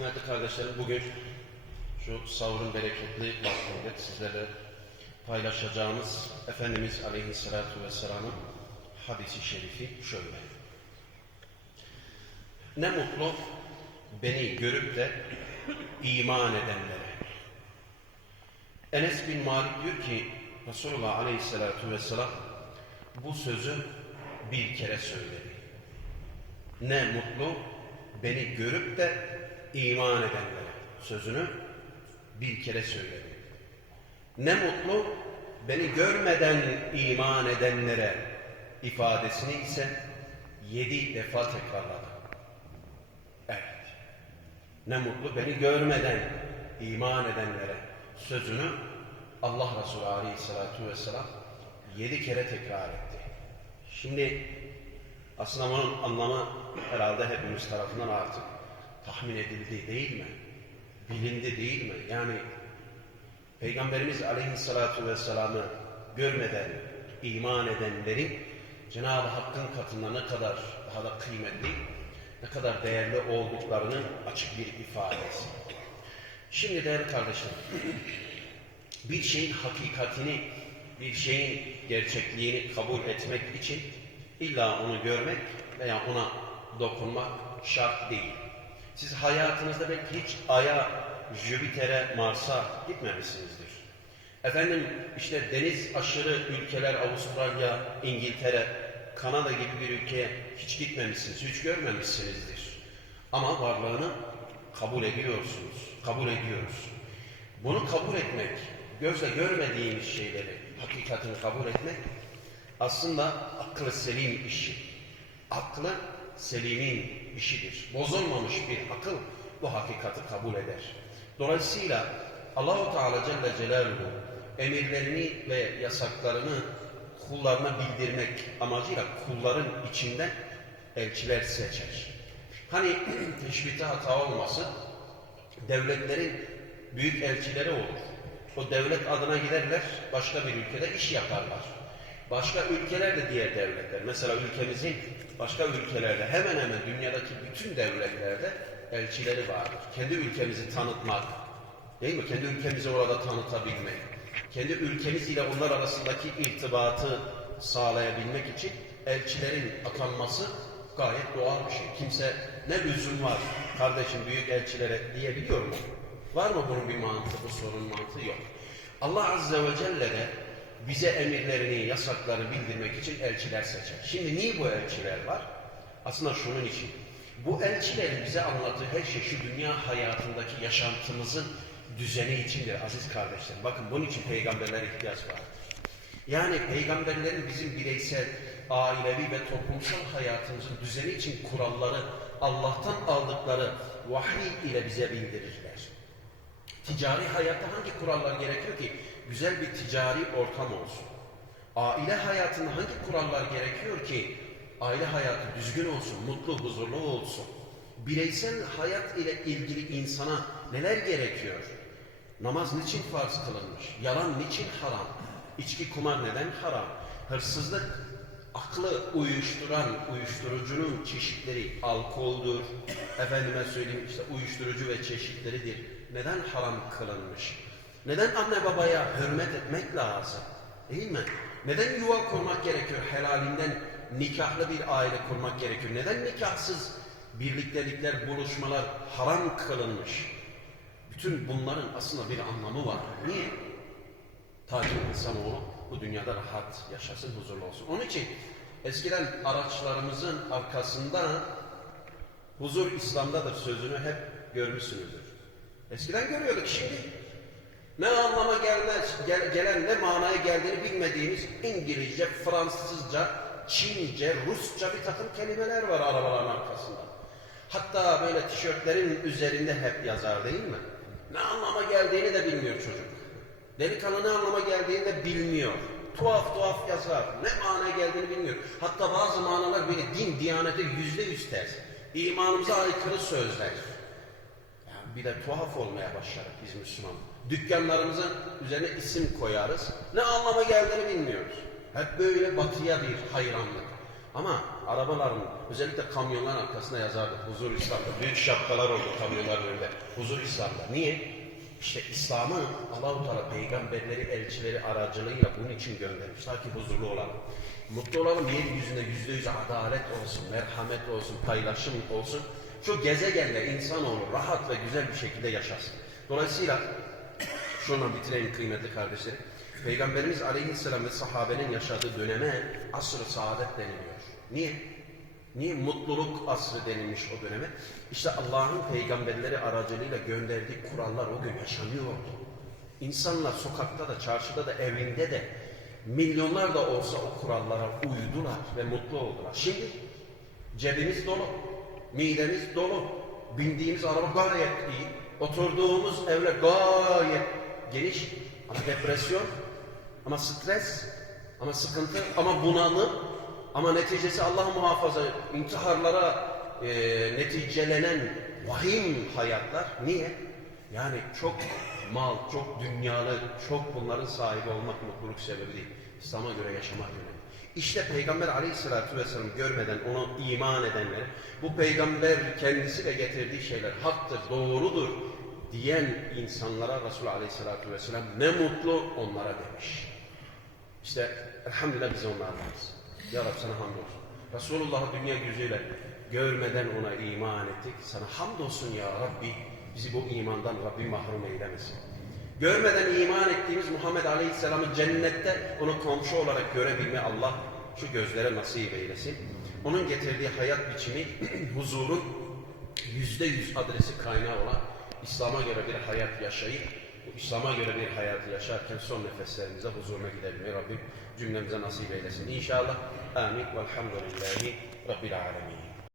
Kıymetli kardeşlerim bugün şu sahurun bereketli vaktinde sizlerle paylaşacağımız Efendimiz Aleyhisselatü Vesselam'ın hadisi şerifi şöyle. Ne mutlu beni görüp de iman edenlere. Enes bin Malik diyor ki Resulullah Aleyhisselatü Vesselam bu sözü bir kere söyledi. Ne mutlu beni görüp de iman edenlere sözünü bir kere söyledi. Ne mutlu beni görmeden iman edenlere ifadesini ise yedi defa tekrarladı. Evet. Ne mutlu beni görmeden iman edenlere sözünü Allah Resulü Aleyhisselatü Vesselam yedi kere tekrar etti. Şimdi aslında bunun anlamı herhalde hepimiz tarafından artık tahmin edildi değil mi? Bilindi değil mi? Yani Peygamberimiz Aleyhisselatü Vesselam'ı görmeden iman edenlerin Cenab-ı Hakk'ın katında ne kadar daha da kıymetli, ne kadar değerli olduklarının açık bir ifadesi. Şimdi değerli kardeşlerim, bir şeyin hakikatini, bir şeyin gerçekliğini kabul etmek için illa onu görmek veya ona dokunmak şart değil. Siz hayatınızda belki hiç Ay'a, Jüpiter'e, Mars'a gitmemişsinizdir. Efendim işte deniz aşırı ülkeler Avustralya, İngiltere, Kanada gibi bir ülkeye hiç gitmemişsiniz, hiç görmemişsinizdir. Ama varlığını kabul ediyorsunuz, kabul ediyoruz. Bunu kabul etmek, gözle görmediğimiz şeyleri, hakikatini kabul etmek aslında aklı selim işi. Aklı selimin işidir. Bozulmamış bir akıl bu hakikati kabul eder. Dolayısıyla Allahu Teala Celle Celaluhu emirlerini ve yasaklarını kullarına bildirmek amacıyla kulların içinden elçiler seçer. Hani teşbihte hata olmasın, devletlerin büyük elçileri olur. O devlet adına giderler, başka bir ülkede iş yaparlar. Başka ülkeler de diğer devletler. Mesela ülkemizin başka ülkelerde hemen hemen dünyadaki bütün devletlerde elçileri vardır. Kendi ülkemizi tanıtmak, değil mi? Kendi ülkemizi orada tanıtabilmek, kendi ülkemiz ile onlar arasındaki irtibatı sağlayabilmek için elçilerin atanması gayet doğal bir şey. Kimse ne lüzum var kardeşim büyük elçilere diyebiliyor mu? Var mı bunun bir mantığı, bu sorunun mantığı yok. Allah Azze ve Celle de bize emirlerini, yasaklarını bildirmek için elçiler seçer. Şimdi niye bu elçiler var? Aslında şunun için. Bu elçilerin bize anlattığı her şey şu dünya hayatındaki yaşantımızın düzeni içindir aziz kardeşlerim. Bakın bunun için peygamberlere ihtiyaç vardır. Yani peygamberlerin bizim bireysel, ailevi ve toplumsal hayatımızın düzeni için kuralları Allah'tan aldıkları vahiy ile bize bildirirler. Ticari hayatta hangi kurallar gerekiyor ki güzel bir ticari ortam olsun? Aile hayatında hangi kurallar gerekiyor ki aile hayatı düzgün olsun, mutlu, huzurlu olsun? Bireysel hayat ile ilgili insana neler gerekiyor? Namaz niçin farz kılınmış? Yalan niçin haram? İçki kumar neden haram? Hırsızlık aklı uyuşturan uyuşturucunun çeşitleri alkoldur. Efendime söyleyeyim işte uyuşturucu ve çeşitleridir. Neden haram kılınmış? Neden anne babaya hürmet etmek lazım? Değil mi? Neden yuva kurmak gerekiyor? Helalinden nikahlı bir aile kurmak gerekiyor. Neden nikahsız birliktelikler, buluşmalar haram kılınmış? Bütün bunların aslında bir anlamı var. Niye? Ta ki insanoğlu bu dünyada rahat yaşasın, huzurlu olsun. Onun için eskiden araçlarımızın arkasında huzur İslam'dadır sözünü hep görmüşsünüzdür. Eskiden görüyorduk şimdi. Ne anlama gelmez, gel- gelen ne manaya geldiğini bilmediğimiz İngilizce, Fransızca, Çince, Rusça bir takım kelimeler var arabaların arkasında. Hatta böyle tişörtlerin üzerinde hep yazar değil mi? Ne anlama geldiğini de bilmiyor çocuk. Delikanlı ne anlama geldiğini de bilmiyor. Tuhaf tuhaf yazar. Ne mana geldiğini bilmiyor. Hatta bazı manalar böyle din, diyanete yüzde yüz ters. İmanımıza aykırı sözler. Bir de tuhaf olmaya başladık biz Müslüman. Dükkanlarımızın üzerine isim koyarız. Ne anlama geldiğini bilmiyoruz. Hep böyle batıya bir hayranlık. Ama arabaların, özellikle kamyonların arkasına yazardı. Huzur İslam'da. Büyük şapkalar oldu kamyonların önünde. Huzur İslam'da. Niye? İşte İslam'ı Allahu Teala peygamberleri, elçileri aracılığıyla bunun için göndermiş. Ta ki huzurlu olalım. Mutlu olalım. Yeryüzünde yüzde yüz adalet olsun, merhamet olsun, paylaşım olsun. Şu gezegende insanoğlu rahat ve güzel bir şekilde yaşasın. Dolayısıyla şununla bitireyim kıymetli kardeşlerim. Peygamberimiz Aleyhisselam ve sahabenin yaşadığı döneme asr-ı saadet deniliyor. Niye? Niye mutluluk asrı denilmiş o döneme? İşte Allah'ın peygamberleri aracılığıyla gönderdiği kurallar o gün yaşanıyordu. İnsanlar sokakta da, çarşıda da, evinde de milyonlar da olsa o kurallara uydular ve mutlu oldular. Şimdi cebimiz dolu, midemiz dolu, bindiğimiz araba gayet iyi, oturduğumuz evler gayet geniş ama depresyon, ama stres, ama sıkıntı, ama bunalım, ama neticesi Allah muhafaza intiharlara e, neticelenen vahim hayatlar. Niye? Yani çok mal, çok dünyalı, çok bunların sahibi olmak mutluluk sebebi değil. İslam'a göre yaşamak önemli. İşte Peygamber aleyhissalatü vesselam görmeden onu iman edenler, bu peygamber kendisiyle getirdiği şeyler haktır, doğrudur diyen insanlara Resul aleyhissalatü vesselam ne mutlu onlara demiş. İşte elhamdülillah biz onlardanız. Ya Rab sana hamdolsun. Resulullah'ı dünya gözüyle görmeden ona iman ettik. Sana hamdolsun ya Rabbi. Bizi bu imandan Rabbim mahrum eylemesin. Görmeden iman ettiğimiz Muhammed Aleyhisselam'ı cennette onu komşu olarak görebilme Allah şu gözlere nasip eylesin. Onun getirdiği hayat biçimi huzurun yüzde yüz adresi kaynağı olan İslam'a göre bir hayat yaşayıp İslam'a göre bir hayatı yaşarken son nefeslerimize huzuruna gidebilmeyi Rabbim cümlemize nasip eylesin. İnşallah. Amin. Velhamdülillahi Rabbil Alemin.